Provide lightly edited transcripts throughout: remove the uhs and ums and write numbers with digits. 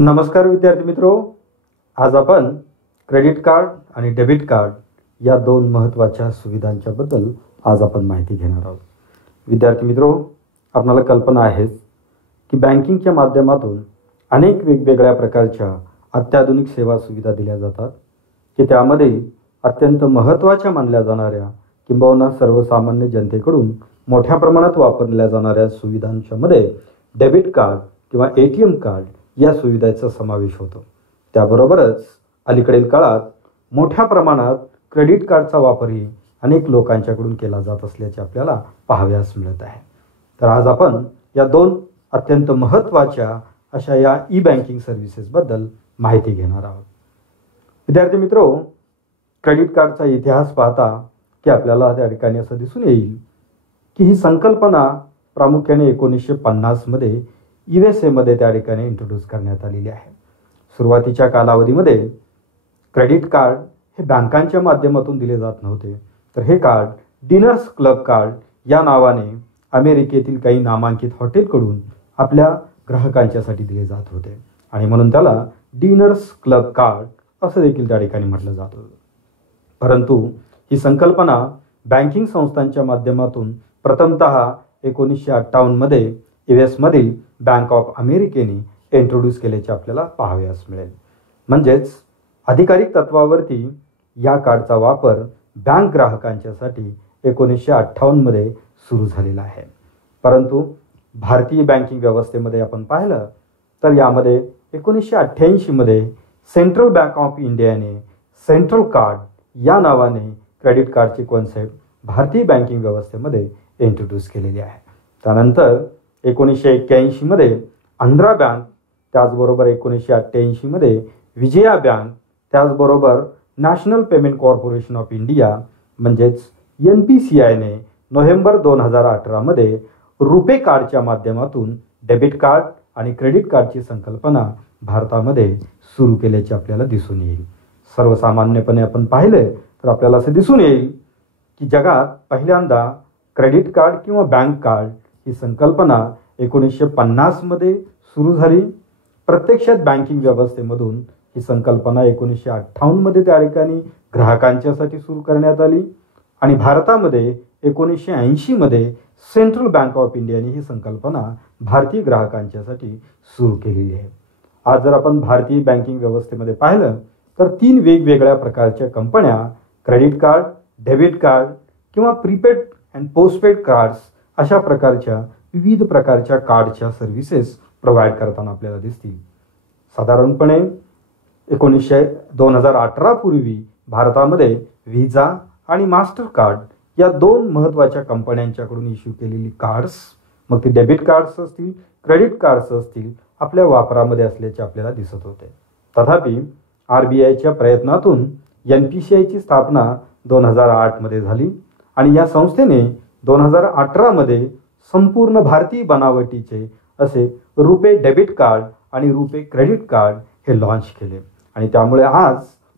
नमस्कार विद्यार्थी मित्रो, आज आपण क्रेडिट कार्ड आणि डेबिट कार्ड या दोन महत्त्वाच्या सुविधांच्या बद्दल आज आपण माहिती घेणार आहोत. विद्यार्थी मित्रो, आपल्याला कल्पना आहेच की बँकिंगच्या माध्यमातून अनेक वेगवेगळ्या प्रकारच्या अत्याधुनिक सेवा सुविधा दिल्या जातात की त्यामध्ये अत्यंत महत्त्वाच्या मानल्या जाणाऱ्या किंबहुना सर्वसामान्य जनतेकडून मोठ्या प्रमाणात वापरल्या जाणाऱ्या सुविधांच्या मध्ये डेबिट कार्ड किंवा ATM कार्ड या सुविधेचा समावेश होतो. त्याबरोबरच अलीकडील काळात मोठ्या प्रमाणात क्रेडिट कार्डचा वापरही अनेक लोकांच्याकडून केला जात असल्याचे आपल्याला पाहावयास मिळत आहे. तर आज आपण या दोन अत्यंत महत्त्वाच्या अशा या ई-बँकिंग सर्व्हिसेसबद्दल माहिती घेणार आहोत. विद्यार्थी मित्रो, क्रेडिट कार्डचा इतिहास पाहता की आपल्याला त्या ठिकाणी असं दिसून येईल की ही संकल्पना प्रामुख्याने 1950 मध्ये USA मध्ये त्या ठिकाणी इंट्रोड्यूस करण्यात आलेली आहे. सुरुवातीच्या कालावधीमध्ये क्रेडिट कार्ड हे बँकांच्या माध्यमातून दिले जात नव्हते, तर हे कार्ड डिनर्स क्लब कार्ड या नावाने अमेरिकेतील काही नामांकित हॉटेलकडून आपल्या ग्राहकांच्यासाठी दिले जात होते आणि म्हणून त्याला डिनर्स क्लब कार्ड असं देखील त्या ठिकाणी म्हटलं जात होतं. परंतु ही संकल्पना बँकिंग संस्थांच्या माध्यमातून प्रथमतः 1958 मध्ये US मधील बँक ऑफ अमेरिकेने इंट्रोड्यूस केल्याचे आपल्याला पाहावयास मिळेल. म्हणजेच अधिकारिक तत्वावरती या कार्डचा वापर बँक ग्राहकांच्यासाठी 1958 मध्ये सुरू झालेला आहे. परंतु भारतीय बँकिंग व्यवस्थेमध्ये आपण पाहिलं तर यामध्ये 1988 मध्ये सेंट्रल बँक ऑफ इंडियाने सेंट्रल कार्ड या नावाने क्रेडिट कार्डची कॉन्सेप्ट भारतीय बँकिंग व्यवस्थेमध्ये इंट्रोड्यूस केलेली आहे. त्यानंतर 1981 मध्ये आंध्रा बँक, त्याचबरोबर 1988 मध्ये विजया बँक, त्याचबरोबर national payment corporation of India म्हणजेच NPCIने नोव्हेंबर 2018 मध्ये रुपे कार्डच्या माध्यमातून डेबिट कार्ड आणि क्रेडिट कार्डची संकल्पना भारतामध्ये सुरू केल्याचे आपल्याला दिसून येईल. सर्वसामान्यपणे आपण पाहिले तर आपल्याला असे दिसून येईल की जगात पहिल्यांदा क्रेडिट कार्ड किंवा बँक कार्ड ही संकल्पना 1950 मध्ये सुरू झाली. प्रत्यक्षात बँकिंग व्यवस्थेमधून ही संकल्पना 1958 मध्ये त्या ठिकाणी ग्राहकांच्यासाठी सुरू करण्यात आली आणि भारतामध्ये 1980 मध्ये सेंट्रल बँक ऑफ इंडियाने ही संकल्पना भारतीय ग्राहकांच्यासाठी सुरू केलेली आहे. आज जर आपण भारतीय बँकिंग व्यवस्थेमध्ये पाहिलं तर 3 वेगवेगळ्या प्रकारच्या कंपन्या क्रेडिट कार्ड, डेबिट कार्ड किंवा प्रीपेड अँड पोस्टपेड कार्ड्स अशा प्रकारच्या विविध प्रकारच्या कार्डच्या सर्व्हिसेस प्रोव्हाइड करताना आपल्याला दिसतील. साधारणपणे 2018 पूर्वी भारतामध्ये व्हिसा आणि मास्टर कार्ड या दोन महत्त्वाच्या कंपन्यांच्याकडून इश्यू केलेली कार्ड्स, मग ती डेबिट कार्ड्स असतील, क्रेडिट कार्ड्स असतील, आपल्या वापरामध्ये असल्याचे आपल्याला दिसत होते. तथापि RBIच्या प्रयत्नातून NPCIची स्थापना 2008 मध्ये झाली आणि या संस्थेने 2018 मध्ये संपूर्ण भारतीय बनावटीचे असे रुपे डेबिट कार्ड आणि रुपे क्रेडिट कार्ड हे लॉन्च केले आणि त्यामुळे आज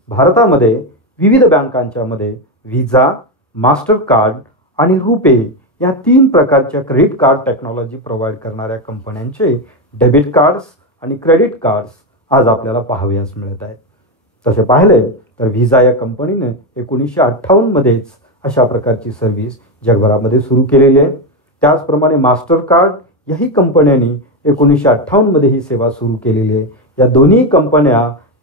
भारतामध्ये विविध बँकांच्या मध्ये व्हिसा, मास्टर कार्ड आणि रुपे या 3 प्रकारच्या क्रेडिट कार्ड टेक्नॉलॉजी प्रोव्हाइड करणाऱ्या कंपन्यांचे डेबिट कार्ड्स आणि क्रेडिट कार्ड्स आज आपल्याला पाहावयास मिळत आहेत. तसे पाहिले तर व्हिसा या कंपनीने 1958 मध्येच अशा प्रकारची सर्व्हिस जगभरामध्ये सुरू केलेली आहे. त्याचप्रमाणे मास्टर कार्ड याही कंपन्यांनी 1958 मध्ये ही सेवा सुरू केलेली आहे. या दोन्ही कंपन्या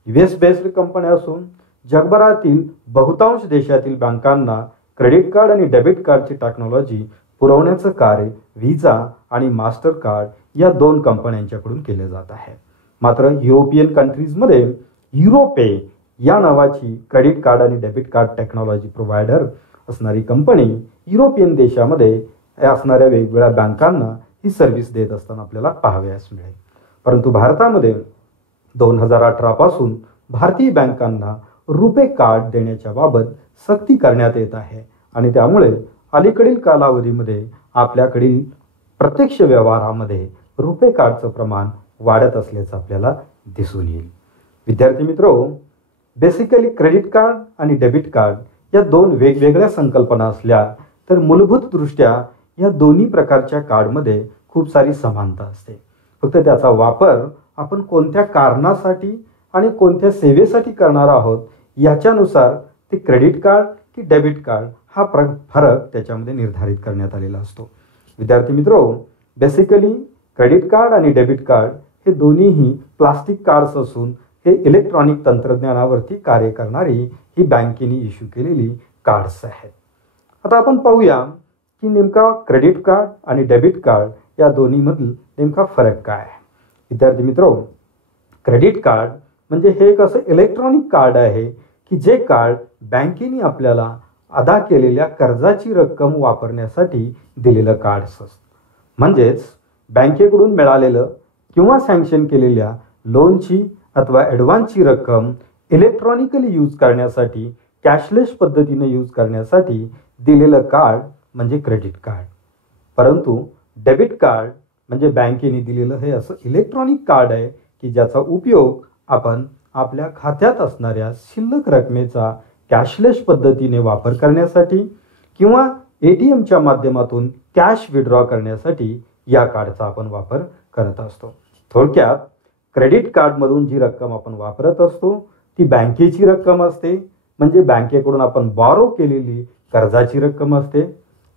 US बेस्ड कंपन्या असून जगभरातील बहुतांश देशातील बँकांना क्रेडिट कार्ड आणि डेबिट कार्डची टेक्नॉलॉजी पुरवण्याचं कार्य व्हिसा आणि मास्टर कार्ड या 2 कंपन्यांच्याकडून केले जात आहे. मात्र युरोपियन कंट्रीजमध्ये युरोपे या नावाची क्रेडिट कार्ड आणि डेबिट कार्ड टेक्नॉलॉजी प्रोव्हायडर असणारी कंपनी युरोपियन देशामध्ये असणाऱ्या वेगवेगळ्या बँकांना ही सर्व्हिस देत असताना आपल्याला पाहावयास मिळेल. परंतु भारतामध्ये 2018 पासून भारतीय बँकांना रुपे कार्ड देण्याच्या बाबत सक्ती करण्यात येत आहे आणि त्यामुळे अलीकडील कालावधीमध्ये आपल्याकडील प्रत्यक्ष व्यवहारामध्ये रुपे कार्डचं प्रमाण वाढत असल्याचं आपल्याला दिसून येईल. विद्यार्थी मित्रो, बेसिकली क्रेडिट कार्ड आणि डेबिट कार्ड या 2 वेगवेगळ्या संकल्पना असल्या तर मूलभूत दृष्ट्या या दोन्ही प्रकारच्या कार्डमध्ये खूप सारी समानता असते. फक्त त्याचा वापर आपण कोणत्या कारणासाठी आणि कोणत्या सेवेसाठी करणार आहोत याच्यानुसार ते क्रेडिट कार्ड की डेबिट कार्ड हा फरक त्याच्यामध्ये निर्धारित करण्यात आलेला असतो. विद्यार्थी मित्रो, बेसिकली क्रेडिट कार्ड आणि डेबिट कार्ड हे दोन्हीही प्लास्टिक कार्ड्स असून हे इलेक्ट्रॉनिक तंत्रज्ञानावरती कार्य करणारी ही बँकेने इश्यू केलेली कार्ड्स आहेत. आता आपण पाहूया की नेमका क्रेडिट कार्ड आणि डेबिट कार्ड या दोन्हीमधील नेमका फरक काय आहे. विद्यार्थी मित्रो, क्रेडिट कार्ड म्हणजे हे एक असं इलेक्ट्रॉनिक कार्ड आहे की जे कार्ड बँकेने आपल्याला अदा केलेल्या कर्जाची रक्कम वापरण्यासाठी दिलेलं कार्ड असतं. म्हणजेच बँकेकडून मिळालेलं किंवा सँक्शन केलेल्या लोनची अथवा ॲडव्हान्सची रक्कम इलेक्ट्रॉनिकली यूज करण्यासाठी, कॅशलेस पद्धतीने यूज करण्यासाठी दिलेलं कार्ड म्हणजे क्रेडिट कार्ड. परंतु डेबिट कार्ड म्हणजे बँकेने दिलेलं हे असं इलेक्ट्रॉनिक कार्ड आहे की ज्याचा उपयोग आपण आपल्या खात्यात असणाऱ्या शिल्लक रकमेचा कॅशलेस पद्धतीने वापर करण्यासाठी किंवा ATMच्या माध्यमातून कॅश विड्रॉ करण्यासाठी या कार्डचा आपण वापर करत असतो. थोडक्यात क्रेडिट कार्डमधून जी रक्कम आपण वापरत असतो ती बँकेची रक्कम असते, म्हणजे बँकेकडून आपण बॉरो केलेली कर्जाची रक्कम असते.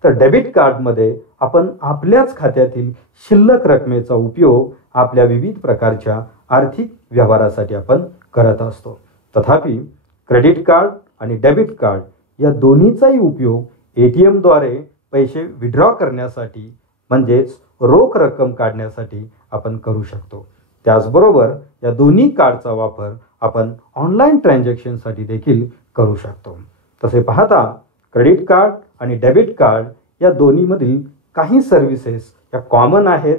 तर डेबिट कार्डमध्ये आपण आपल्याच खात्यातील शिल्लक रकमेचा उपयोग आपल्या विविध प्रकारच्या आर्थिक व्यवहारासाठी आपण करत असतो. तथापि क्रेडिट कार्ड आणि डेबिट कार्ड या दोन्हीचाही उपयोग ATMद्वारे पैसे विड्रॉ करण्यासाठी म्हणजेच रोख रक्कम काढण्यासाठी आपण करू शकतो. त्याचबरोबर या दोन्ही कार्डचा वापर आपण ऑनलाईन ट्रान्झॅक्शनसाठी देखील करू शकतो. तसे पाहता क्रेडिट कार्ड आणि डेबिट कार्ड या दोन्हीमधील काही सर्व्हिसेस या कॉमन आहेत,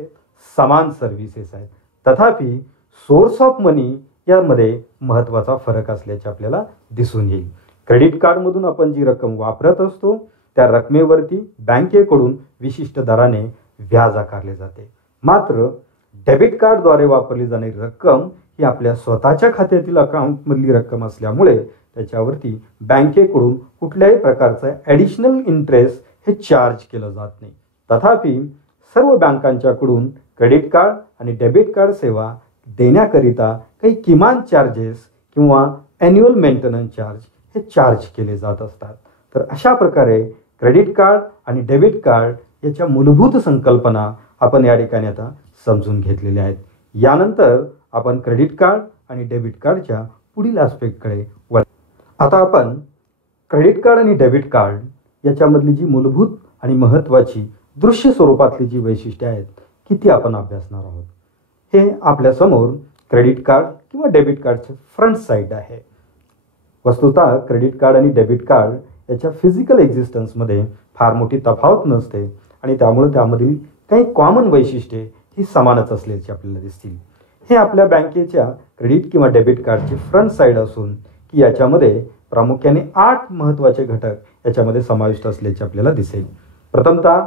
समान सर्व्हिसेस आहेत. तथापि सोर्स ऑफ मनी यामध्ये महत्त्वाचा फरक असल्याचे आपल्याला दिसून येईल. क्रेडिट कार्डमधून आपण जी रक्कम वापरत असतो त्या रकमेवरती बँकेकडून विशिष्ट दराने व्याज आकारले जाते. मात्र डेबिट कार्डद्वारे वापरली जाणारी रक्कम ही आपल्या स्वतःच्या खात्यातील अकाउंटमधली रक्कम असल्यामुळे त्याच्यावरती बँकेकडून कुठल्याही प्रकारचा ॲडिशनल इंटरेस्ट हे चार्ज केलं जात नाही. तथापि सर्व बँकांच्याकडून क्रेडिट कार्ड आणि डेबिट कार्ड सेवा देण्याकरिता काही किमान चार्जेस किंवा ॲन्युअल मेंटेनन्स चार्ज हे चार्ज केले जात असतात. तर अशा प्रकारे क्रेडिट कार्ड आणि डेबिट कार्ड याच्या मूलभूत संकल्पना आपण या ठिकाणी आता समजून घेतलेल्या आहेत. यानंतर आपण क्रेडिट कार्ड आणि डेबिट कार्डच्या पुढील ॲस्पेक्टकडे वळ. आता आपण क्रेडिट कार्ड आणि डेबिट कार्ड याच्यामधली जी मूलभूत आणि महत्त्वाची दृश्य स्वरूपातली जी वैशिष्ट्ये आहेत की ती आपण अभ्यासणार आहोत. हे आपल्यासमोर क्रेडिट कार्ड किंवा डेबिट कार्डचे फ्रंट साईड आहे. वस्तुतः क्रेडिट कार्ड आणि डेबिट कार्ड याच्या फिजिकल एक्झिस्टन्समध्ये फार मोठी तफावत नसते आणि त्यामुळे त्यामधील काही कॉमन वैशिष्ट्ये ही समानच असल्याची आपल्याला दिसतील. हे आपल्या बँकेच्या क्रेडिट किंवा डेबिट कार्डचे फ्रंट साईड असून की याच्यामध्ये प्रामुख्याने 8 महत्त्वाचे घटक याच्यामध्ये समाविष्ट असल्याचे आपल्याला दिसेल. प्रथमतः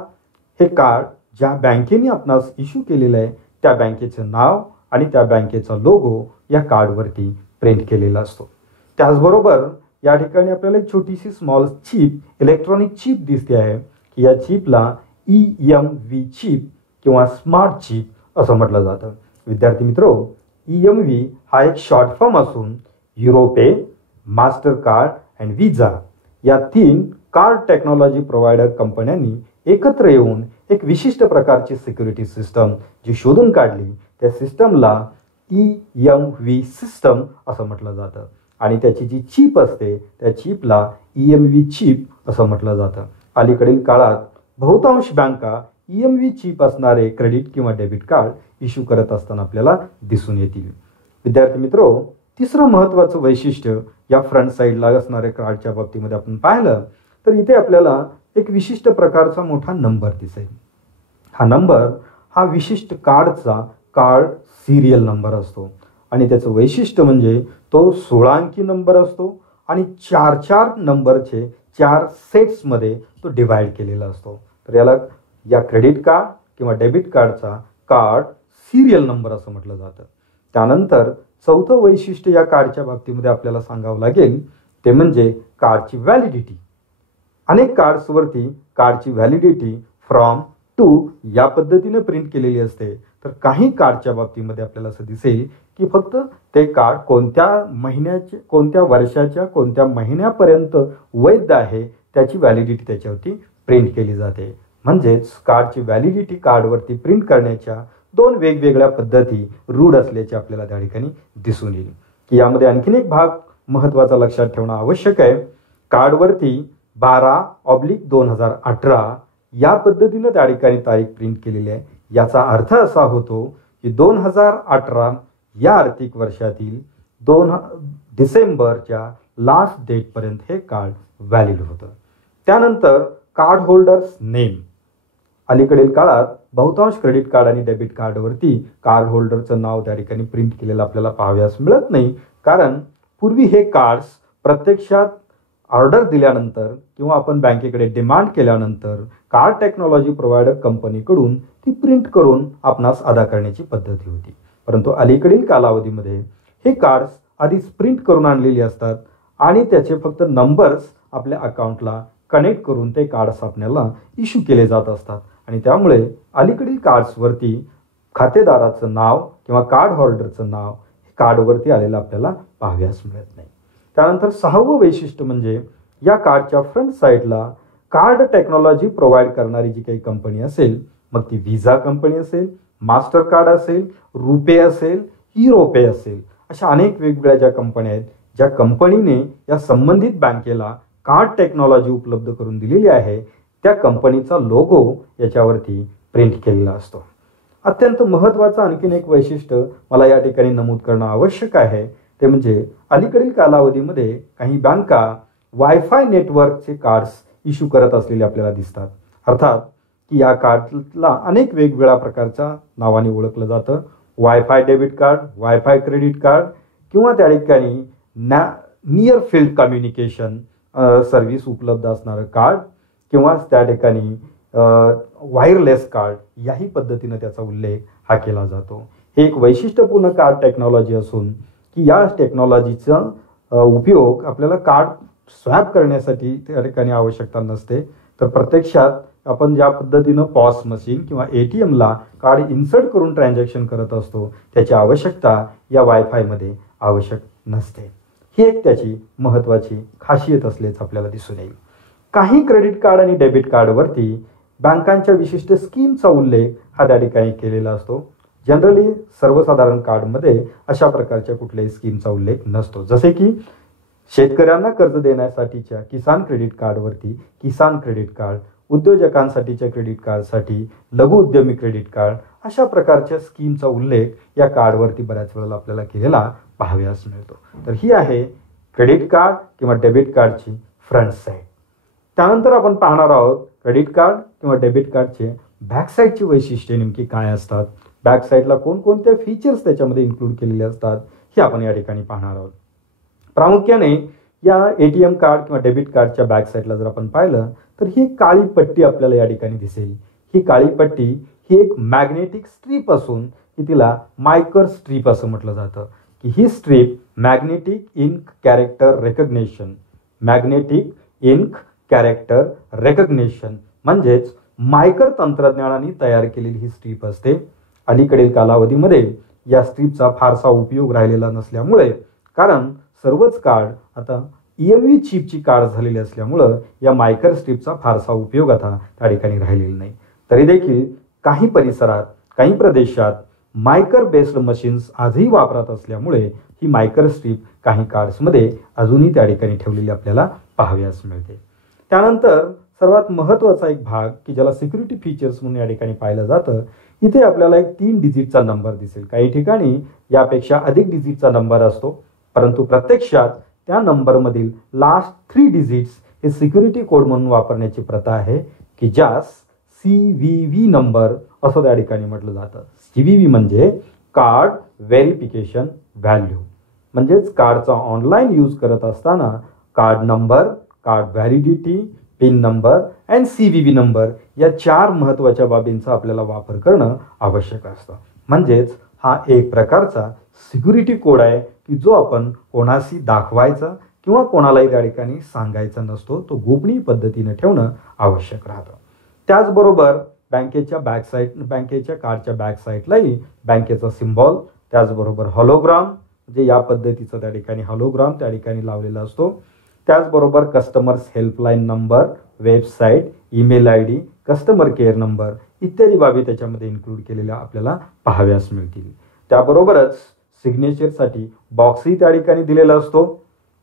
हे कार्ड ज्या बँकेने आपणास इश्यू केलेलं आहे त्या बँकेचं नाव आणि त्या बँकेचा लोगो या कार्डवरती प्रिंट केलेला असतो. त्याचबरोबर या ठिकाणी आपल्याला एक छोटीशी स्मॉल चिप, इलेक्ट्रॉनिक चिप दिसते आहे की या चिपला EMV चिप किंवा स्मार्ट चिप असं म्हटलं जातं. विद्यार्थी मित्रो, EMV हा एक शॉर्ट फॉर्म असून युरोपे, मास्टर कार्ड अँड विजा या 3 कार्ड टेक्नॉलॉजी प्रोव्हायडर कंपन्यांनी एकत्र येऊन एक विशिष्ट प्रकारची सिक्युरिटी सिस्टम जी शोधून काढली त्या सिस्टमला EMV सिस्टम असं म्हटलं जातं आणि त्याची जी चिप असते त्या चिपला EMV चिप असं म्हटलं जातं. अलीकडील काळात बहुतांश बँका EMV चिप असणारे क्रेडिट किंवा डेबिट कार्ड इश्यू करत असताना आपल्याला दिसून येतील. विद्यार्थी मित्रो, तिसरं महत्त्वाचं वैशिष्ट्य या फ्रंट साईडला असणाऱ्या कार्डच्या बाबतीमध्ये आपण पाहिलं तर इथे आपल्याला एक विशिष्ट प्रकारचा मोठा नंबर दिसेल. हा नंबर हा विशिष्ट कार्डचा कार्ड सिरियल नंबर असतो आणि त्याचं वैशिष्ट्य म्हणजे तो 16 अंकी नंबर असतो आणि 4 नंबरचे 4 सेट्समध्ये तो डिवाइड केलेला असतो. तर याला या क्रेडिट कार्ड किंवा डेबिट कार्डचा कार्ड सिरियल नंबर असं म्हटलं जातं. त्यानंतर चौथं वैशिष्ट्य या कार्डच्या बाबतीमध्ये आपल्याला सांगावं लागेल ते म्हणजे कार्डची व्हॅलिडिटी. अनेक कार्ड्सवरती कार्डची व्हॅलिडिटी फ्रॉम टू या पद्धतीने प्रिंट केलेली असते, तर काही कार्डच्या बाबतीमध्ये आपल्याला असं दिसेल की फक्त ते कार्ड कोणत्या महिन्याचे, कोणत्या वर्षाच्या, कोणत्या महिन्यापर्यंत वैध आहे त्याची व्हॅलिडिटी त्याच्यावरती प्रिंट केली जाते. म्हणजेच कार्डची व्हॅलिडिटी कार्डवरती प्रिंट करण्याच्या दोन वेगवेगळ्या पद्धती रूढ असल्याचे आपल्याला त्या ठिकाणी दिसून येईल. की यामध्ये आणखीन एक भाग महत्त्वाचा लक्षात ठेवणं आवश्यक आहे. कार्डवरती 12/2018 या पद्धतीनं त्या ठिकाणी तारीख प्रिंट केलेली आहे. याचा अर्थ असा होतो की 2018 या आर्थिक वर्षातील 2 डिसेंबरच्या लास्ट डेटपर्यंत हे कार्ड व्हॅलिड होतं. त्यानंतर कार्ड होल्डर्स नेम. अलीकडील काळात बहुतांश क्रेडिट कार्ड आणि डेबिट कार्डवरती कार्ड होल्डरचं नाव त्या ठिकाणी प्रिंट केलेलं आपल्याला पाहावयास मिळत नाही. कारण पूर्वी हे कार्ड्स प्रत्यक्षात ऑर्डर दिल्यानंतर किंवा आपण बँकेकडे डिमांड केल्यानंतर कार्ड टेक्नॉलॉजी प्रोव्हायडर कंपनीकडून ती प्रिंट करून आपणास अदा करण्याची पद्धती होती. परंतु अलीकडील कालावधीमध्ये हे कार्ड्स आधीच प्रिंट करून आणलेली असतात आणि त्याचे फक्त नंबर्स आपल्या अकाउंटला कनेक्ट करून ते कार्ड्स आपल्याला इश्यू केले जात असतात आणि त्यामुळे अलीकडील कार्ड्सवरती खातेदाराचं नाव किंवा कार्ड होल्डरचं नाव हे कार्डवरती आलेलं आपल्याला पाहावयास मिळत नाही. त्यानंतर 6वं वैशिष्ट्य म्हणजे या कार्डच्या फ्रंट साईडला कार्ड टेक्नॉलॉजी प्रोव्हाइड करणारी जी काही कंपनी असेल, मग ती व्हिसा कंपनी असेल, मास्टर कार्ड असेल, रुपे असेल, युरोपे असेल, अशा अनेक वेगवेगळ्या ज्या कंपन्या आहेत, ज्या कंपनीने या संबंधित बँकेला कार्ड टेक्नॉलॉजी उपलब्ध करून दिलेली आहे, त्या कंपनीचा लोगो याच्यावरती प्रिंट केलेला असतो. अत्यंत महत्त्वाचं आणखीन एक वैशिष्ट्य मला या ठिकाणी नमूद करणं आवश्यक आहे. ते म्हणजे अलीकडील कालावधीमध्ये काही बँका वायफाय नेटवर्कचे कार्ड्स इश्यू करत असलेले आपल्याला दिसतात. अर्थात की या कार्डला अनेक वेगवेगळ्या प्रकारच्या नावाने ओळखलं जातं. Wifi debit card, wifi credit card किंवा त्या ठिकाणी नियर फील्ड कम्युनिकेशन सर्व्हिस उपलब्ध असणारं कार्ड किंवा त्या ठिकाणी वायरलेस कार्ड, याही पद्धतीनं त्याचा उल्लेख हा केला जातो. हे एक वैशिष्ट्यपूर्ण कार्ड टेक्नॉलॉजी असून की या टेक्नॉलॉजीचा उपयोग आपल्याला कार्ड स्वॅप करण्यासाठी त्या ठिकाणी आवश्यकता नसते, तर प्रत्यक्षात आपण ज्या पद्धतीनं पॉस मशीन किंवा ATMला कार्ड इन्सर्ट करून ट्रान्झॅक्शन करत असतो त्याची आवश्यकता या वायफायमध्ये आवश्यक नसते. ही एक त्याची महत्त्वाची खासियत असल्याचं आपल्याला दिसून येईल. काही क्रेडिट कार्ड आणि डेबिट कार्डवरती बँकांच्या विशिष्ट स्कीमचा उल्लेख हा त्या ठिकाणी केलेला असतो. जनरली सर्वसाधारण कार्डमध्ये अशा प्रकारच्या कुठल्याही स्कीमचा उल्लेख नसतो. जसे की शेतकऱ्यांना कर्ज देण्यासाठीच्या किसान क्रेडिट कार्डवरती किसान क्रेडिट कार्ड, उद्योजकांसाठीच्या क्रेडिट कार्डसाठी लघु उद्यमी क्रेडिट कार्ड, अशा प्रकारच्या स्कीमचा उल्लेख या कार्डवरती बऱ्याच वेळेला आपल्याला केलेला पाहावयास मिळतो. तर ही आहे क्रेडिट कार्ड किंवा डेबिट कार्डची फ्रंट साईड. त्यानंतर आपण पाहणार आहोत क्रेडिट कार्ड किंवा डेबिट कार्डचे बॅक साईडची वैशिष्ट्ये नेमकी काय असतात, बॅक साईडला कोणकोणत्या फीचर्स त्याच्यामध्ये इन्क्लूड केलेले असतात, हे आपण या ठिकाणी पाहणार आहोत. प्रामुख्याने या ATM कार्ड किंवा डेबिट कार्डच्या बॅक साईडला जर आपण पाहिलं तर ही काळी पट्टी आपल्याला या ठिकाणी दिसेल. ही काळी पट्टी ही एक मॅग्नेटिक स्ट्रीप असून की तिला मायकर स्ट्रीप असं म्हटलं जातं. की ही strip magnetic ink character recognition, magnetic ink character recognition म्हणजेच मायकर तंत्रज्ञानाने तयार केलेली ही स्ट्रीप असते. अलीकडील कालावधीमध्ये या स्ट्रीपचा फारसा उपयोग राहिलेला नसल्यामुळे, कारण सर्वच कार्ड आता EMV चिपची कार्ड झालेली असल्यामुळं या मायकर स्ट्रीपचा फारसा उपयोग आता त्या ठिकाणी राहिलेला नाही. तरी देखील काही परिसरात, काही प्रदेशात मायकर बेस्ड मशीन्स आजही वापरात असल्यामुळे ही मायकर स्ट्रीप काही कार्ड्समध्ये अजूनही त्या ठिकाणी ठेवलेली आपल्याला पाहावयास मिळते. त्यानंतर सर्वात महत्त्वाचा एक भाग की ज्याला सिक्युरिटी फीचर्स म्हणून या ठिकाणी पाहिलं जातं, इथे आपल्याला एक 3 डिजिटचा नंबर दिसेल. काही ठिकाणी यापेक्षा अधिक डिजिटचा नंबर असतो, परंतु प्रत्यक्षात त्या नंबरमधील लास्ट 3 डिजिट्स हे सिक्युरिटी कोड म्हणून वापरण्याची प्रथा आहे की ज्यास CVV नंबर असं त्या ठिकाणी म्हटलं जातं. CVV म्हणजे कार्ड व्हेरिफिकेशन व्हॅल्यू, म्हणजेच कार्डचा ऑनलाईन यूज करत असताना card number, card validity, pin number and CVV number या 4 महत्त्वाच्या बाबींचा आपल्याला वापर करणं आवश्यक असतं. म्हणजेच हा एक प्रकारचा सिक्युरिटी कोड आहे की जो आपण कोणाशी दाखवायचा किंवा कोणालाही त्या ठिकाणी सांगायचा नसतो, तो गोपनीय पद्धतीने ठेवणं आवश्यक राहतं. त्याचबरोबर बँकेच्या कार्डच्या बॅक साईडलाही बँकेचा सिम्बॉल, त्याचबरोबर हॉलोग्राम, म्हणजे या पद्धतीचं त्या ठिकाणी हॉलोग्राम त्या ठिकाणी लावलेला असतो. त्याचबरोबर customers helpline number, website, email ID, customer care number इत्यादी बाबी त्याच्यामध्ये इन्क्लूड केलेल्या आपल्याला पाहाव्यास मिळतील. त्याबरोबरच सिग्नेचरसाठी बॉक्सही त्या ठिकाणी दिलेला असतो.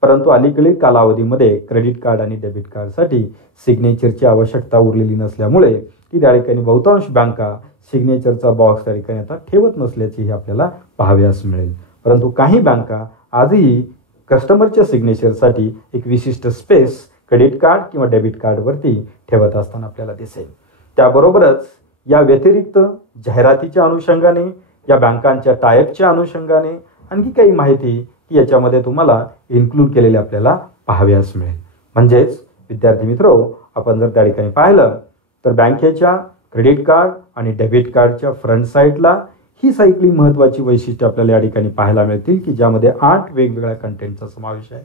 परंतु अलीकडील कालावधीमध्ये क्रेडिट कार्ड आणि डेबिट कार्डसाठी सिग्नेचरची आवश्यकता उरलेली नसल्यामुळे ती त्या ठिकाणी बहुतांश बँका सिग्नेचरचा बॉक्स त्या ठिकाणी आता ठेवत नसल्याचेही आपल्याला पाहाव्यास मिळेल. परंतु काही बँका आजही कस्टमरच्या सिग्नेचरसाठी एक विशिष्ट स्पेस क्रेडिट कार्ड किंवा डेबिट कार्डवरती ठेवत असताना आपल्याला दिसेल. त्याबरोबरच या व्यतिरिक्त जाहिरातीच्या अनुषंगाने, या बँकांच्या टायअपच्या अनुषंगाने आणखी काही माहिती की याच्यामध्ये तुम्हाला इन्क्लूड केलेली आपल्याला पाहाव्यास मिळेल. म्हणजेच विद्यार्थी मित्रो, आपण जर त्या ठिकाणी पाहिलं तर बँकेच्या क्रेडिट कार्ड आणि डेबिट कार्डच्या फ्रंट साईडला ही साईकली महत्त्वाची वैशिष्ट्ये आपल्याला या ठिकाणी पाहायला मिळतील की ज्यामध्ये 8 वेगवेगळ्या कंटेंटचा समावेश आहे.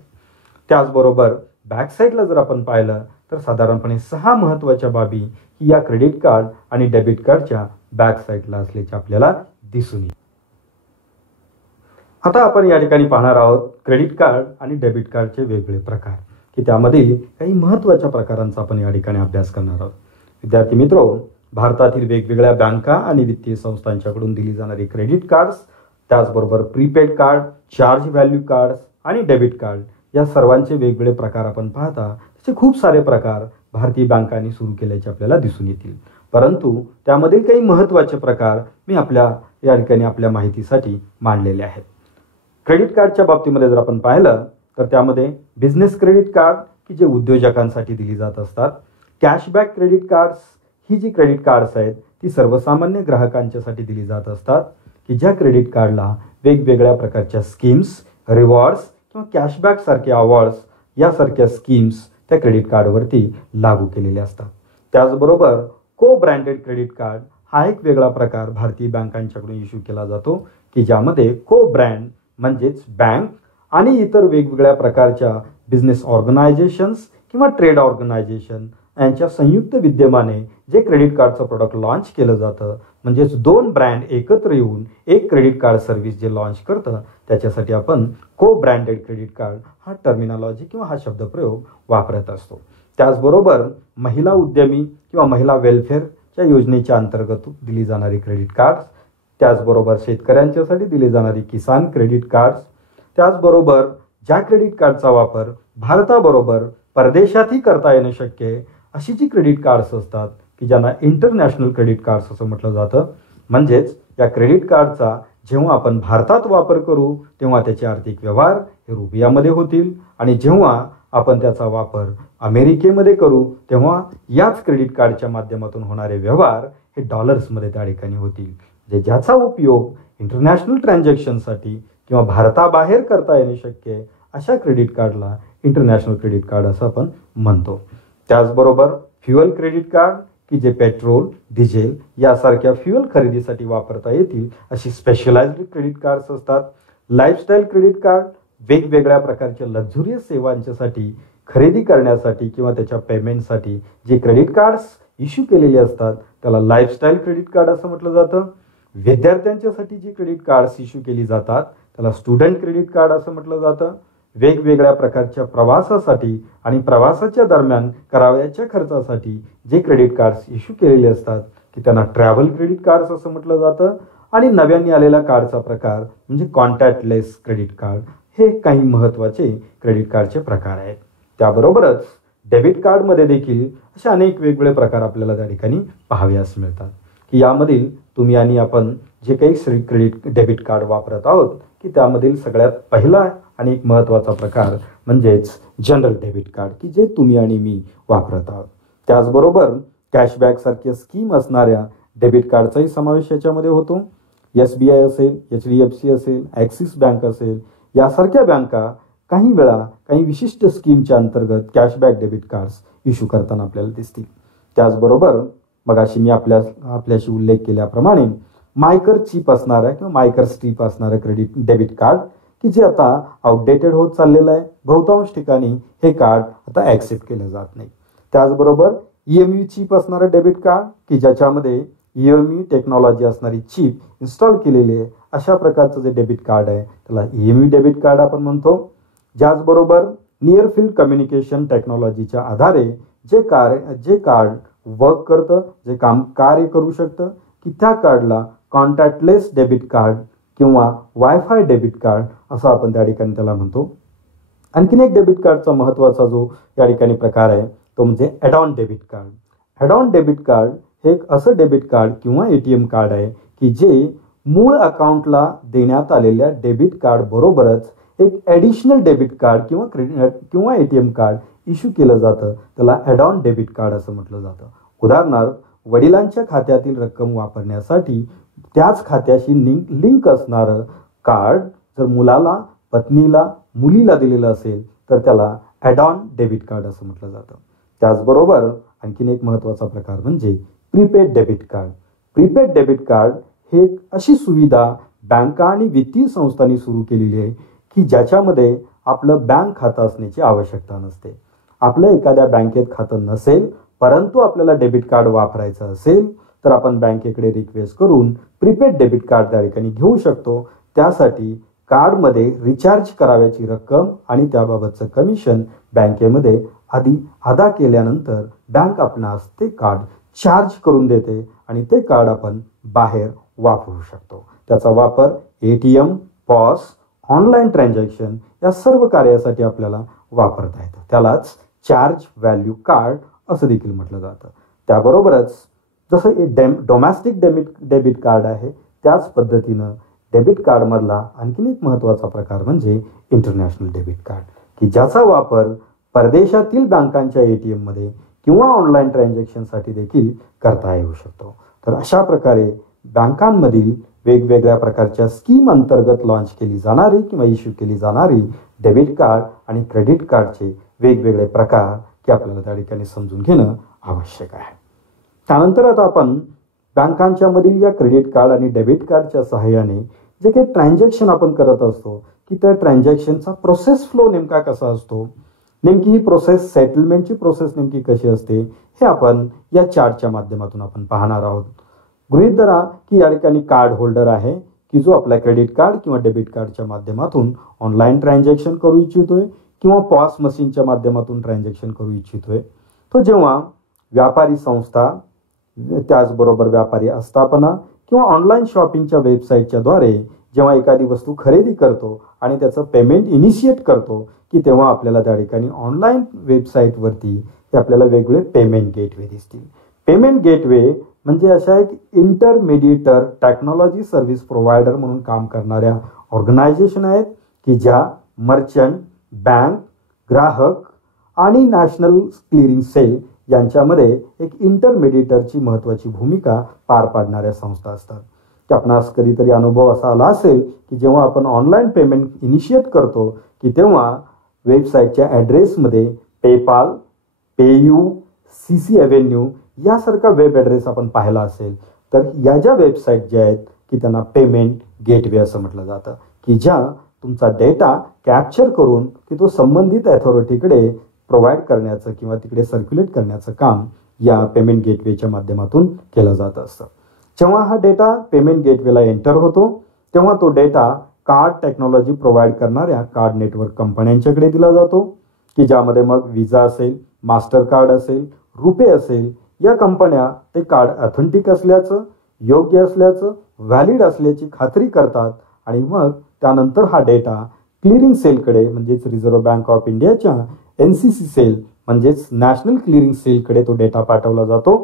त्याचबरोबर बॅक साईडला जर आपण पाहिलं तर साधारणपणे 6 महत्त्वाच्या बाबी ही या क्रेडिट कार्ड आणि डेबिट कार्डच्या बॅक साईडला असल्याचे आपल्याला दिसून येईल. आता आपण या ठिकाणी पाहणार आहोत क्रेडिट कार्ड आणि डेबिट कार्डचे वेगवेगळे प्रकार, की त्यामधील काही महत्त्वाच्या प्रकारांचा आपण या ठिकाणी अभ्यास करणार आहोत. विद्यार्थी मित्रो, भारतातील वेगवेगळ्या बँका आणि वित्तीय संस्थांच्याकडून दिली जाणारी क्रेडिट कार्ड्स, त्याचबरोबर prepaid card, charge value cards आणि डेबिट कार्ड या सर्वांचे वेगवेगळे प्रकार आपण पाहता त्याचे खूप सारे प्रकार भारतीय बँकांनी सुरू केल्याचे आपल्याला दिसून येतील. परंतु त्यामधील काही महत्त्वाचे प्रकार मी या ठिकाणी आपल्या माहितीसाठी मांडलेले आहेत. क्रेडिट कार्डच्या बाबतीमध्ये जर आपण पाहिलं तर त्यामध्ये बिझनेस क्रेडिट कार्ड की जे उद्योजकांसाठी दिली जात असतात, कॅशबॅक क्रेडिट कार्ड्स ही जी क्रेडिट कार्ड्स आहेत ती सर्वसामान्य ग्राहकांच्यासाठी दिली जात असतात, की ज्या क्रेडिट कार्डला वेगवेगळ्या प्रकारच्या स्कीम्स, रिवॉर्ड्स किंवा कॅशबॅक सारखे अवॉर्ड्स यासारख्या स्कीम्स त्या क्रेडिट कार्डवरती लागू केलेले असतात. त्याचबरोबर को ब्रँडेड क्रेडिट कार्ड हा एक वेगळा प्रकार भारतीय बँकांच्याकडून इश्यू केला जातो, की ज्यामध्ये को ब्रँड म्हणजेच बँक आणि इतर वेगवेगळ्या प्रकारच्या बिझनेस ऑर्गनायझेशन्स किंवा ट्रेड ऑर्गनायझेशन यांच्या संयुक्त विद्यमाने जे क्रेडिट कार्डचं प्रोडक्ट लॉन्च केलं जातं, म्हणजेच 2 ब्रँड एकत्र येऊन एक क्रेडिट कार्ड सर्व्हिस जे लॉन्च करतं त्याच्यासाठी आपण को ब्रँडेड क्रेडिट कार्ड हा टर्मिनॉलॉजी किंवा हा शब्दप्रयोग वापरत असतो. त्याचबरोबर महिला उद्यमी किंवा महिला वेलफेअरच्या योजनेच्या अंतर्गत दिली जाणारी क्रेडिट कार्ड्स, त्याचबरोबर शेतकऱ्यांच्यासाठी दिली जाणारी किसान क्रेडिट कार्ड्स, त्याचबरोबर ज्या क्रेडिट कार्डचा वापर भारताबरोबर परदेशातही करता येणं शक्य आहे अशी जी क्रेडिट कार्ड्स असतात की ज्यांना इंटरनॅशनल क्रेडिट कार्ड्स असं म्हटलं जातं. म्हणजेच या क्रेडिट कार्डचा जेव्हा आपण भारतात वापर करू तेव्हा त्याचे आर्थिक व्यवहार हे रुपयामध्ये होतील आणि जेव्हा आपण त्याचा वापर अमेरिकेमध्ये करू तेव्हा याच क्रेडिट कार्डच्या माध्यमातून होणारे व्यवहार हे डॉलर्समध्ये त्या ठिकाणी होतील, ज्याचा उपयोग इंटरनॅशनल ट्रान्झॅक्शनसाठी किंवा भारताबाहेर करता येणे शक्य आहे अशा क्रेडिट कार्डला इंटरनॅशनल क्रेडिट कार्ड असं आपण म्हणतो. त्याचबरोबर फ्युएल क्रेडिट कार्ड की जे पेट्रोल, डिझेल यासारख्या फ्युएल खरेदीसाठी वापरता येतील अशी स्पेशलाइज्ड क्रेडिट कार्ड्स असतात. लाईफस्टाईल क्रेडिट कार्ड वेगवेगळ्या प्रकारच्या लक्झुरियस सेवांच्यासाठी खरेदी करण्यासाठी किंवा त्याच्या पेमेंटसाठी जे क्रेडिट कार्ड्स इश्यू केलेले असतात त्याला लाईफस्टाईल क्रेडिट कार्ड असं म्हटलं जातं. विद्यार्थ्यांच्यासाठी जी क्रेडिट कार्ड्स इश्यू केली जातात त्याला स्टुडंट क्रेडिट कार्ड असं म्हटलं जातं. वेगवेगळ्या प्रकारच्या प्रवासासाठी आणि प्रवासाच्या दरम्यान करावयाच्या खर्चासाठी जे क्रेडिट कार्ड्स इश्यू केलेले असतात की त्यांना ट्रॅव्हल क्रेडिट कार्ड्स असं म्हटलं जातं. आणि नव्याने आलेला कार्डचा प्रकार म्हणजे कॉन्टॅक्टलेस क्रेडिट कार्ड हे काही महत्त्वाचे क्रेडिट कार्डचे प्रकार आहेत. त्याबरोबरच डेबिट कार्डमध्ये देखील असे अनेक वेगवेगळे प्रकार आपल्याला त्या ठिकाणी पाहाव्यास मिळतात, की यामधील तुम्ही आणि आपण जे काही डेबिट कार्ड वापरत आहोत की त्यामधील सगळ्यात पहिला आणि एक महत्त्वाचा प्रकार म्हणजेच जनरल डेबिट कार्ड की जे तुम्ही आणि मी वापरत आहोत. त्याचबरोबर कॅशबॅक सारख्या स्कीम असणाऱ्या डेबिट कार्डचाही समावेश याच्यामध्ये होतो. SBI असेल, HDFC असेल, ॲक्सिस बँक असेल यासारख्या बँका काही वेळा काही विशिष्ट स्कीमच्या अंतर्गत कॅशबॅक डेबिट कार्ड्स इश्यू करताना आपल्याला दिसतील. त्याचबरोबर मगाशी मी आपल्याशी उल्लेख केल्याप्रमाणे मायकर चिप असणाऱ्या किंवा मायकर स्ट्रीप असणारं डेबिट कार्ड की जे आता आउटडेटेड होत चाललेलं आहे. बहुतांश ठिकाणी हे कार्ड आता ॲक्सेप्ट केलं जात नाही. त्याचबरोबर EMU चिप असणारं डेबिट कार्ड की ज्याच्यामध्ये EMU टेक्नॉलॉजी असणारी चिप इन्स्टॉल केलेली आहे, अशा प्रकारचं जे डेबिट कार्ड आहे त्याला EMU डेबिट कार्ड आपण म्हणतो. त्याचबरोबर नियर फील्ड कम्युनिकेशन टेक्नॉलॉजीच्या आधारे जे कार्ड वर्क करतं, जे कार्य करू शकतं, की त्या कार्डला कॉन्टॅक्टलेस डेबिट कार्ड किंवा वायफाय डेबिट कार्ड असं आपण त्या ठिकाणी त्याला म्हणतो. आणखीन एक डेबिट कार्डचा महत्त्वाचा जो या ठिकाणी प्रकार आहे तो म्हणजे add on debit card. Add on debit card हे एक असं डेबिट कार्ड किंवा ATM कार्ड आहे की जे मूळ अकाउंटला देण्यात आलेल्या डेबिट कार्ड बरोबरच एक ॲडिशनल डेबिट कार्ड किंवा ATM कार्ड इश्यू केलं जातं. त्याला ॲड ऑन डेबिट कार्ड असं म्हटलं जातं. उदाहरणार्थ वडिलांच्या खात्यातील रक्कम वापरण्यासाठी त्याच खात्याशी लिंक असणारं कार्ड जर मुलाला, पत्नीला, मुलीला दिलेलं असेल तर त्याला ॲड ऑन डेबिट कार्ड असं म्हटलं जातं. त्याचबरोबर आणखीन एक महत्त्वाचा प्रकार म्हणजे prepaid debit card. Prepaid debit card हे एक अशी सुविधा बँका आणि वित्तीय संस्थांनी सुरू केलेली आहे की ज्याच्यामध्ये आपलं बँक खातं असण्याची आवश्यकता नसते. आपलं एखाद्या बँकेत खातं नसेल परंतु आपल्याला डेबिट कार्ड वापरायचं असेल तर आपण बँकेकडे रिक्वेस्ट करून प्रीपेड डेबिट कार्ड त्या ठिकाणी घेऊ शकतो. त्यासाठी कार्डमध्ये रिचार्ज करावयाची रक्कम आणि त्याबाबतचं कमिशन बँकेमध्ये आधी अदा केल्यानंतर बँक आपणास ते कार्ड चार्ज करून देते आणि ते कार्ड आपण बाहेर वापरू शकतो. त्याचा वापर ATM, POS, ऑनलाईन ट्रान्झॅक्शन या सर्व कार्यासाठी आपल्याला वापरता येतं. त्यालाच चार्ज व्हॅल्यू कार्ड असं देखील म्हटलं जातं. त्याबरोबरच जसं डोमेस्टिक डेबिट कार्ड आहे त्याच पद्धतीनं डेबिट कार्डमधला आणखीन एक महत्त्वाचा प्रकार म्हणजे इंटरनॅशनल डेबिट कार्ड की ज्याचा वापर परदेशातील बँकांच्या ATM मध्ये किंवा ऑनलाईन ट्रान्झॅक्शनसाठी देखील करता येऊ शकतो. तर अशा प्रकारे बँकांमधील वेगवेगळ्या प्रकारच्या स्कीम अंतर्गत लॉन्च केली जाणारी किंवा इश्यू केली जाणारी डेबिट कार्ड आणि क्रेडिट कार्डचे वेगवेगळे प्रकार की आपल्याला त्या ठिकाणी समजून घेणं आवश्यक आहे. त्यानंतर आता आपण बँकांच्या मधील या क्रेडिट कार्ड आणि डेबिट कार्डच्या सहाय्याने जे काही ट्रान्झॅक्शन आपण करत असतो की त्या ट्रान्झॅक्शनचा प्रोसेस फ्लो नेमका कसा असतो, नेमकी ही प्रोसेस सेटलमेंटची प्रोसेस नेमकी कशी असते हे आपण या चार्टच्या माध्यमातून आपण पाहणार आहोत. गृहीत धरा की या ठिकाणी कार्ड होल्डर आहे की जो आपल्या क्रेडिट कार्ड किंवा डेबिट कार्डच्या माध्यमातून ऑनलाईन ट्रान्झॅक्शन करू इच्छितोय किंवा POS मशीनच्या माध्यमातून ट्रान्झॅक्शन करू इच्छितोय. तो जेव्हा व्यापारी संस्था, त्याचबरोबर व्यापारी आस्थापना किंवा ऑनलाईन शॉपिंगच्या वेबसाईटच्या द्वारे जेव्हा एखादी वस्तू खरेदी करतो आणि त्याचं पेमेंट इनिशिएट करतो की तेव्हा आपल्याला त्या ठिकाणी ऑनलाईन वेबसाईटवरती हे आपल्याला वेगवेगळे पेमेंट गेटवे दिसतील. पेमेंट गेटवे म्हणजे अशा एक इंटरमिडिएटर टेक्नॉलॉजी सर्व्हिस प्रोव्हायडर म्हणून काम करणाऱ्या ऑर्गनायझेशन आहेत की ज्या मर्चंट, बँक, ग्राहक आणि नॅशनल क्लिअरिंग सेल यांच्यामध्ये एक इंटरमिडिएटरची महत्त्वाची भूमिका पार पाडणाऱ्या संस्था असतात. की आपणास कधीतरी अनुभव असा आला असेल की जेव्हा आपण ऑनलाईन पेमेंट इनिशिएट करतो की तेव्हा वेबसाईटच्या ॲड्रेसमध्ये पेपाल, पेयू, CC ॲव्हेन्यू यासारखा वेब ॲड्रेस आपण पाहिला असेल तर या ज्या वेबसाईट ज्या आहेत की त्यांना पेमेंट गेटवे असं म्हटलं जातं की ज्या तुमचा डेटा कॅप्चर करून की तो संबंधित अथॉरिटीकडे प्रोव्हाइड करण्याचं किंवा तिकडे सर्क्युलेट करण्याचं काम या पेमेंट गेटवेच्या माध्यमातून केलं जात असतं. जेव्हा हा डेटा पेमेंट गेटवेला एंटर होतो तेव्हा तो डेटा कार्ड टेक्नॉलॉजी प्रोव्हाइड करणाऱ्या कार्ड नेटवर्क कंपन्यांच्याकडे दिला जातो की ज्यामध्ये मग विजा असेल, मास्टर कार्ड असेल, रुपे असेल, या कंपन्या ते कार्ड ऑथेंटिक असल्याचं, योग्य असल्याचं, व्हॅलिड असल्याची खात्री करतात आणि मग त्यानंतर हा डेटा क्लिअरिंग सेलकडे म्हणजेच रिझर्व्ह बँक ऑफ इंडियाच्या NCC सेल म्हणजेच नॅशनल क्लिअरिंग सेलकडे तो डेटा पाठवला जातो.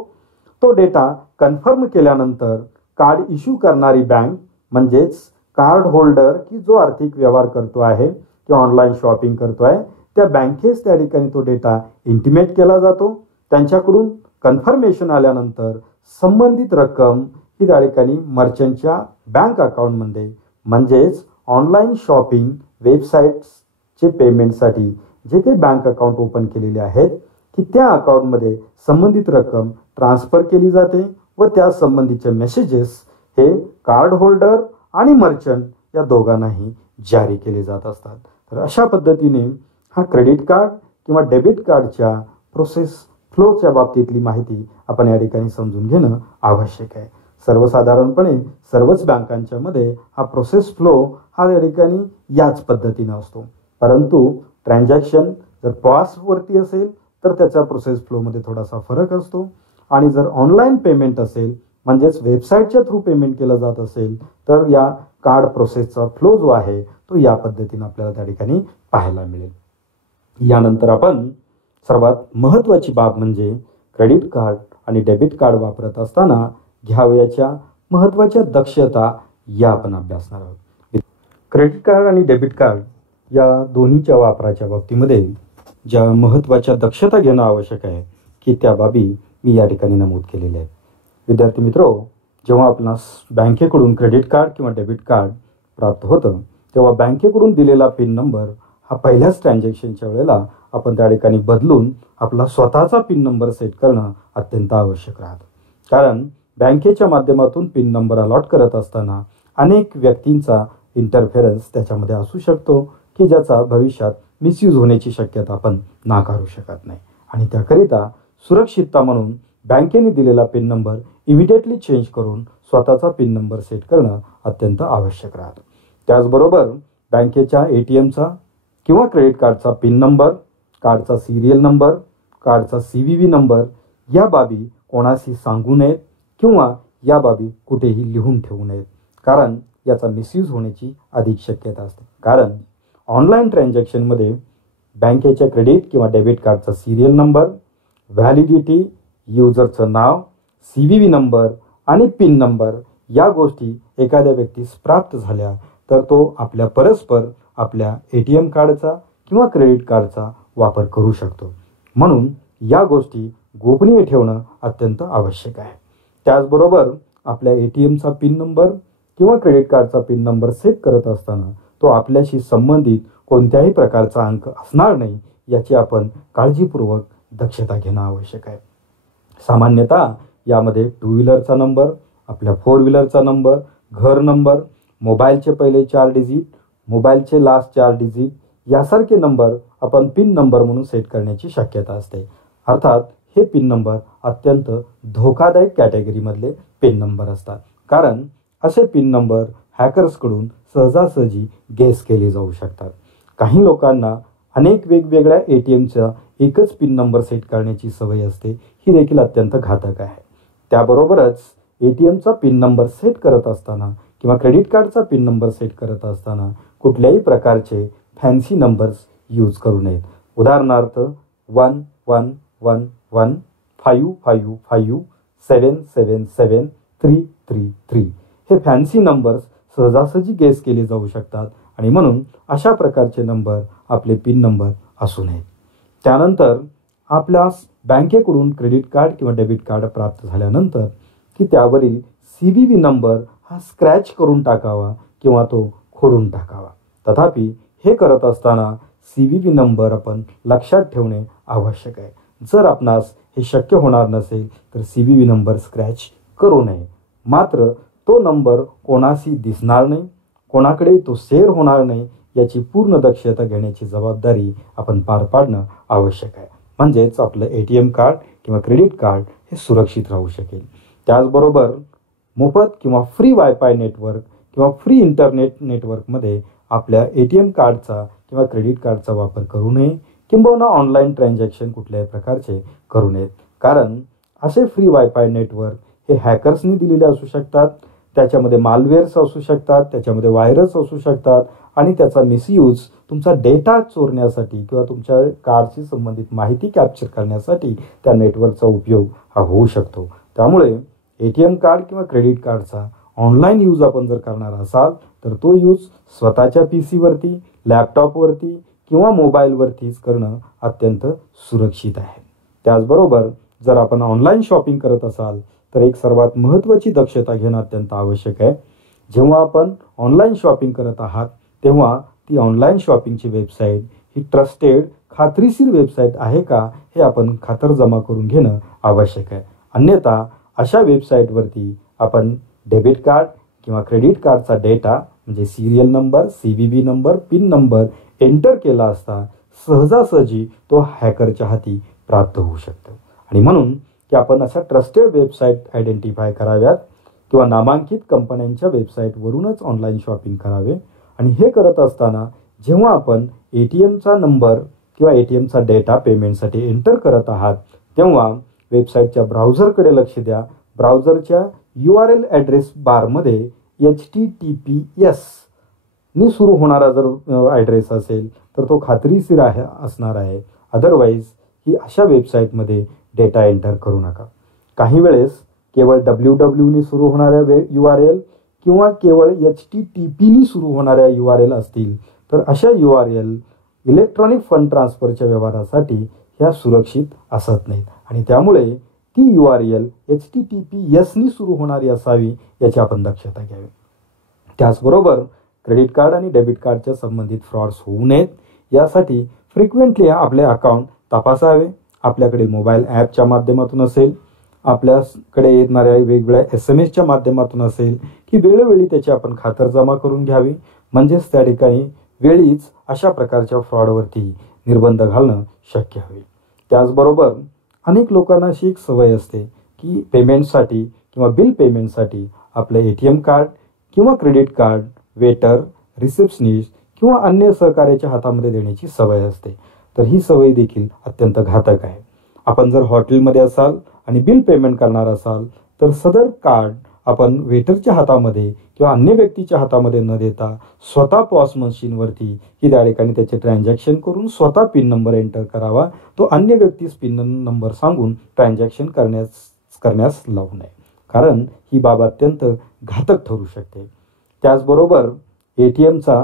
तो डेटा कन्फर्म केल्यानंतर कार्ड इश्यू करणारी बँक म्हणजेच कार्ड होल्डर की जो आर्थिक व्यवहार करतो आहे किंवा ऑनलाईन शॉपिंग करतो आहे त्या बँकेस त्या ठिकाणी तो डेटा इंटिमेट केला जातो. त्यांच्याकडून कन्फर्मेशन आल्यानंतर संबंधित रक्कम ही त्या ठिकाणी मर्चंटच्या बँक अकाउंटमध्ये म्हणजेच ऑनलाईन शॉपिंग वेबसाईट्सचे पेमेंटसाठी जे काही बँक अकाउंट ओपन केलेले आहेत की त्या अकाउंटमध्ये संबंधित रक्कम ट्रान्सफर केली जाते व त्या संबंधीचे मेसेजेस हे कार्ड होल्डर आणि मर्चंट या दोघांनाही जारी केले जात असतात. तर अशा पद्धतीने हा क्रेडिट कार्ड किंवा डेबिट कार्डच्या प्रोसेस फ्लोच्या बाबतीतली माहिती आपण या ठिकाणी समजून घेणं आवश्यक आहे. सर्वसाधारणपणे सर्वच बँकांच्या मध्ये हा प्रोसेस फ्लो हा या ठिकाणी याच पद्धतीनं असतो. परंतु ट्रान्झॅक्शन जर पॉसवरती असेल तर त्याचा प्रोसेस फ्लोमध्ये थोडासा फरक असतो आणि जर ऑनलाईन पेमेंट असेल म्हणजेच वेबसाईटच्या थ्रू पेमेंट केलं जात असेल तर या कार्ड प्रोसेसचा फ्लो जो आहे तो या पद्धतीनं आपल्याला त्या ठिकाणी पाहायला मिळेल. यानंतर आपण सर्वात महत्त्वाची बाब म्हणजे क्रेडिट कार्ड आणि डेबिट कार्ड वापरत असताना घ्यावयाच्या महत्त्वाच्या दक्षता या आपण अभ्यासणार आहोत. क्रेडिट कार्ड आणि डेबिट कार्ड या दोन्हीच्या वापराच्या बाबतीमध्ये ज्या महत्त्वाच्या दक्षता घेणं आवश्यक आहे की त्या बाबी मी या ठिकाणी नमूद केलेल्या आहेत. विद्यार्थी मित्रो, जेव्हा आपणास बँकेकडून क्रेडिट कार्ड किंवा डेबिट कार्ड प्राप्त होतं तेव्हा बँकेकडून दिलेला पिन नंबर हा पहिल्याच ट्रान्झॅक्शनच्या वेळेला आपण त्या ठिकाणी बदलून आपला स्वतःचा पिन नंबर सेट करणं अत्यंत आवश्यक राहतं. कारण बँकेच्या माध्यमातून पिन नंबर अलॉट करत असताना अनेक व्यक्तींचा इंटरफेरन्स त्याच्यामध्ये असू शकतो की ज्याचा भविष्यात मिसयूज होण्याची शक्यता आपण नाकारू शकत नाही आणि त्याकरिता सुरक्षितता म्हणून बँकेने दिलेला पिन नंबर इमिडिएटली चेंज करून स्वतःचा पिन नंबर सेट करणं अत्यंत आवश्यक राहतं. त्याचबरोबर बँकेच्या ATMचा किंवा क्रेडिट कार्डचा पिन नंबर, कार्डचा सिरियल नंबर, कार्डचा CVV नंबर या बाबी कोणाशी सांगू नयेत किंवा या बाबी कुठेही लिहून ठेवू नयेत. कारण याचा मिसयूज होण्याची अधिक शक्यता असते. कारण ऑनलाईन ट्रान्झॅक्शनमध्ये बँकेच्या क्रेडिट किंवा डेबिट कार्डचा सिरियल नंबर, व्हॅलिडिटी, युजरचं नाव, CVV नंबर आणि पिन नंबर या गोष्टी एखाद्या व्यक्तीस प्राप्त झाल्या तर तो आपल्या परस्पर आपल्या ATM कार्डचा किंवा क्रेडिट कार्डचा वापर करू शकतो. म्हणून या गोष्टी गोपनीय ठेवणं अत्यंत आवश्यक आहे. त्याचबरोबर आपल्या ATMचा पिन नंबर किंवा क्रेडिट कार्डचा पिन नंबर सेट करत असताना तो आपल्याशी संबंधित कोणत्याही प्रकारचा अंक असणार नाही याची आपण काळजीपूर्वक दक्षता घेणं आवश्यक आहे. सामान्यतः यामध्ये 2 व्हीलरचा नंबर, आपल्या 4 व्हीलरचा नंबर, घर नंबर, मोबाईलचे पहिले 4 डिजिट, मोबाईलचे लास्ट 4 डिजिट यासारखे नंबर आपण पिन नंबर म्हणून सेट करण्याची शक्यता असते. अर्थात हे पिन नंबर अत्यंत धोकादायक कॅटेगरीमधले पिन नंबर असतात. कारण असे पिन नंबर हॅकर्सकडून सहजासहजी गेस केले जाऊ शकतात. काही लोकांना अनेक वेगवेगळ्या ATMचा एकच पिन नंबर सेट करण्याची सवय असते. ही देखील अत्यंत घातक आहे. त्याबरोबरच ATMचा पिन नंबर सेट करत असताना किंवा क्रेडिट कार्डचा पिन नंबर सेट करत असताना कुठल्याही प्रकारचे फॅन्सी नंबर्स यूज करू नयेत. उदाहरणार्थ 11115557773333 हे फॅन्सी नंबर्स सहजासहजी गेस केले जाऊ शकतात आणि म्हणून अशा प्रकारचे नंबर आपले पिन नंबर असू नयेत. त्यानंतर आपल्यास बँकेकडून क्रेडिट कार्ड किंवा डेबिट कार्ड प्राप्त झाल्यानंतर की त्यावरील CVV नंबर हा स्क्रॅच करून टाकावा किंवा तो खोडून टाकावा. तथापि हे करत असताना CVV नंबर आपण लक्षात ठेवणे आवश्यक आहे. जर आपणास हे शक्य होणार नसेल तर CVV नंबर स्क्रॅच करू नये. मात्र तो नंबर कोणाशी दिसणार नाही, कोणाकडे तो शेअर होणार नाही याची पूर्ण दक्षता घेण्याची जबाबदारी आपण पार पाडणं आवश्यक आहे. म्हणजेच आपलं ATM कार्ड किंवा क्रेडिट कार्ड हे सुरक्षित राहू शकेल. त्याचबरोबर मोफत किंवा फ्री वायफाय नेटवर्क किंवा फ्री इंटरनेट नेटवर्कमध्ये आपल्या ATM कार्डचा किंवा क्रेडिट कार्डचा वापर करू नये किंबहुना ऑनलाईन ट्रान्झॅक्शन कुठल्याही प्रकारचे करू नयेत. कारण असे फ्री वायफाय नेटवर्क हे हॅकर्सनी दिलेले असू शकतात, त्याच्यामध्ये मालवेअर्स असू शकतात, त्याच्यामध्ये व्हायरस असू शकतात आणि त्याचा मिसयूज तुमचा डेटा चोरण्यासाठी किंवा तुमच्या कार्डशी संबंधित माहिती कॅप्चर करण्यासाठी त्या नेटवर्कचा उपयोग हा होऊ शकतो. त्यामुळे ATM कार्ड किंवा क्रेडिट कार्डचा ऑनलाईन यूज आपण जर करणार असाल तर तो यूज स्वतःच्या PC वरती, लॅपटॉपवरती किंवा मोबाईलवरतीच करणं अत्यंत सुरक्षित आहे. त्याचबरोबर जर आपण ऑनलाईन शॉपिंग करत असाल तर एक सर्वात महत्त्वाची दक्षता घेणं अत्यंत आवश्यक आहे. जेव्हा आपण ऑनलाईन शॉपिंग करत आहात तेव्हा ती ऑनलाईन शॉपिंगची वेबसाईट ही ट्रस्टेड, खात्रीशीर वेबसाईट आहे का हे आपण खातरजमा करून घेणं आवश्यक आहे. अन्यथा अशा वेबसाईटवरती आपण डेबिट कार्ड किंवा क्रेडिट कार्डचा डेटा म्हणजे serial number, CVV number, pin number enter केला असता सहजासहजी तो हॅकरच्या हाती प्राप्त होऊ शकतो. आणि म्हणून की आपण अशा ट्रस्टेड वेबसाईट आयडेंटिफाय कराव्यात किंवा नामांकित कंपन्यांच्या वेबसाईटवरूनच ऑनलाईन शॉपिंग करावे. आणि हे करत असताना जेव्हा आपण ATMचा नंबर किंवा ATMचा डेटा पेमेंटसाठी एंटर करत आहात तेव्हा वेबसाईटच्या ब्राउझरकडे लक्ष द्या. ब्राउझरच्या URL ॲड्रेस बारमध्ये HTTPS नी सुरू होणारा जर ॲड्रेस असेल तर तो खात्रीशीर असणार आहे. अदरवाईज ही अशा वेबसाईटमध्ये डेटा एंटर करू नका. काही वेळेस केवळ www नी सुरू होणाऱ्या URL किंवा केवळ HTTP नी सुरू होणाऱ्या URL असतील तर अशा URL इलेक्ट्रॉनिक फंड ट्रान्सफरच्या व्यवहारासाठी ह्या सुरक्षित असत नाहीत आणि त्यामुळे ती URL HTTPS नी सुरू होणारी असावी याची आपण दक्षता घ्यावी. त्याचबरोबर क्रेडिट कार्ड आणि डेबिट कार्डच्या संबंधित फ्रॉड्स होऊ नयेत यासाठी फ्रिक्वेंटली आपले अकाउंट तपासावे. आपल्याकडे मोबाईल ॲपच्या माध्यमातून असेल, आपल्याकडे येणाऱ्या वेगवेगळ्या SMS माध्यमातून असेल की वेळोवेळी त्याची आपण खातरजमा करून घ्यावी. म्हणजेच त्या ठिकाणी वेळीच अशा प्रकारच्या फ्रॉडवरती निर्बंध घालणं शक्य होईल. त्याचबरोबर अनेक लोकांना अशी एक सवय असते की पेमेंटसाठी किंवा बिल पेमेंटसाठी आपलं ATM कार्ड किंवा क्रेडिट कार्ड वेटर, रिसेप्शनिस्ट किंवा अन्य सहकार्याच्या हातामध्ये देण्याची सवय असते. तर ही सवय देखील अत्यंत घातक आहे. आपण जर हॉटेलमध्ये असाल आणि बिल पेमेंट करणार असाल तर सदर कार्ड आपण वेटरच्या हातामध्ये किंवा अन्य व्यक्तीच्या हातामध्ये न देता स्वतः पॉस मशीनवरती ही त्या ठिकाणी त्याचे ट्रान्झॅक्शन करून स्वतः पिन नंबर एंटर करावा. तो अन्य व्यक्तीस पिन नंबर सांगून ट्रान्झॅक्शन करण्यास लावू नये, कारण ही बाब अत्यंत घातक ठरू शकते. त्याचबरोबर ATMचा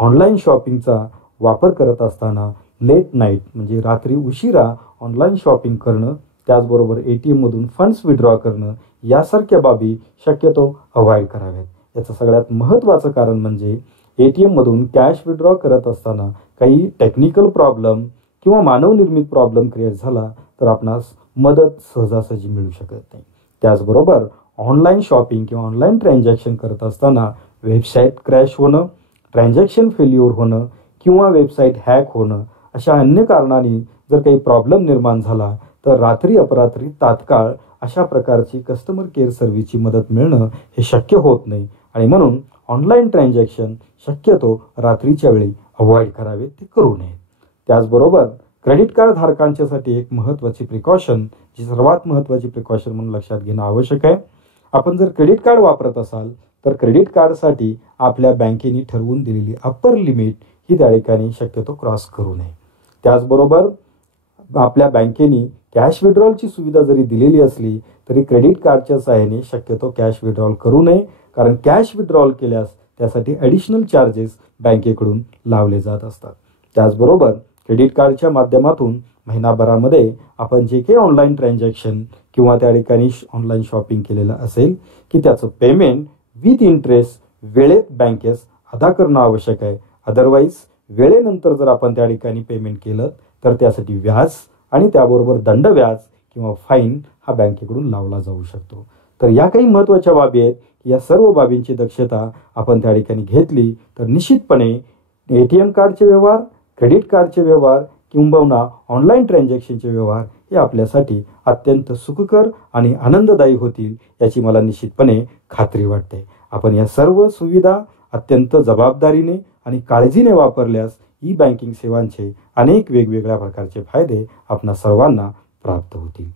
ऑनलाईन शॉपिंगचा वापर करत असताना लेट नाईट म्हणजे रात्री उशिरा ऑनलाईन शॉपिंग करणं, त्याचबरोबर ATMमधून फंड्स विड्रॉ करणं यासारख्या बाबी शक्यतो अवॉइड कराव्यात. याचं सगळ्यात महत्त्वाचं कारण म्हणजे ATMमधून कॅश विड्रॉ करत असताना काही टेक्निकल प्रॉब्लेम किंवा मानवनिर्मित प्रॉब्लेम क्रिएट झाला तर आपणास मदत सहजासहजी मिळू शकत नाही. त्याचबरोबर ऑनलाईन शॉपिंग किंवा ऑनलाईन ट्रान्झॅक्शन करत असताना वेबसाईट क्रॅश होणं, ट्रान्झॅक्शन फेल्युअर होणं किंवा वेबसाईट हॅक होणं अशा अन्य कारणांनी जर काही प्रॉब्लेम निर्माण झाला तर रात्री अपरात्री तात्काळ अशा प्रकारची कस्टमर केअर सर्व्हिसची मदत मिळणं हे शक्य होत नाही आणि म्हणून ऑनलाईन ट्रान्झॅक्शन शक्यतो रात्रीच्या वेळी अवॉइड करावे, ते करू नये. त्याचबरोबर क्रेडिट कार्ड धारकांच्यासाठी एक महत्त्वाची प्रिकॉशन, जी सर्वात महत्त्वाची प्रिकॉशन म्हणून लक्षात घेणं आवश्यक आहे. आपण जर क्रेडिट कार्ड वापरत असाल तर क्रेडिट कार्डसाठी आपल्या बँकेने ठरवून दिलेली अप्पर लिमिट ही त्या ठिकाणी शक्यतो क्रॉस करू नये. त्याचबरोबर आपल्या बँकेने कॅश विड्रॉलची सुविधा जरी दिलेली असली तरी क्रेडिट कार्डच्या सहाय्याने शक्यतो कॅश विड्रॉल करू नये, कारण कॅश विड्रॉल केल्यास त्यासाठी ॲडिशनल चार्जेस बँकेकडून लावले जात असतात. त्याचबरोबर क्रेडिट कार्डच्या माध्यमातून महिनाभरामध्ये आपण जे काही ऑनलाईन ट्रान्झॅक्शन किंवा त्या ठिकाणी ऑनलाईन शॉपिंग केलेलं असेल की त्याचं पेमेंट विथ इंटरेस्ट वेळेत बँकेस अदा करणं आवश्यक आहे. अदरवाईज वेळेनंतर जर आपण त्या ठिकाणी पेमेंट केलं तर त्यासाठी व्याज आणि त्याबरोबर दंडव्याज किंवा फाईन हा बँकेकडून लावला जाऊ शकतो. तर या काही महत्त्वाच्या बाबी आहेत. या सर्व बाबींची दक्षता आपण त्या ठिकाणी घेतली तर निश्चितपणे ATM कार्डचे व्यवहार, क्रेडिट कार्डचे व्यवहार किंबहुना ऑनलाईन ट्रान्झॅक्शनचे व्यवहार हे आपल्यासाठी अत्यंत सुखकर आणि आनंददायी होतील याची मला निश्चितपणे खात्री वाटते. आपण या सर्व सुविधा अत्यंत जबाबदारीने आणि काळजीने वापरल्यास ई बँकिंग सेवांचे अनेक वेगवेगळ्या प्रकारचे फायदे आपणा सर्वांना प्राप्त होतील.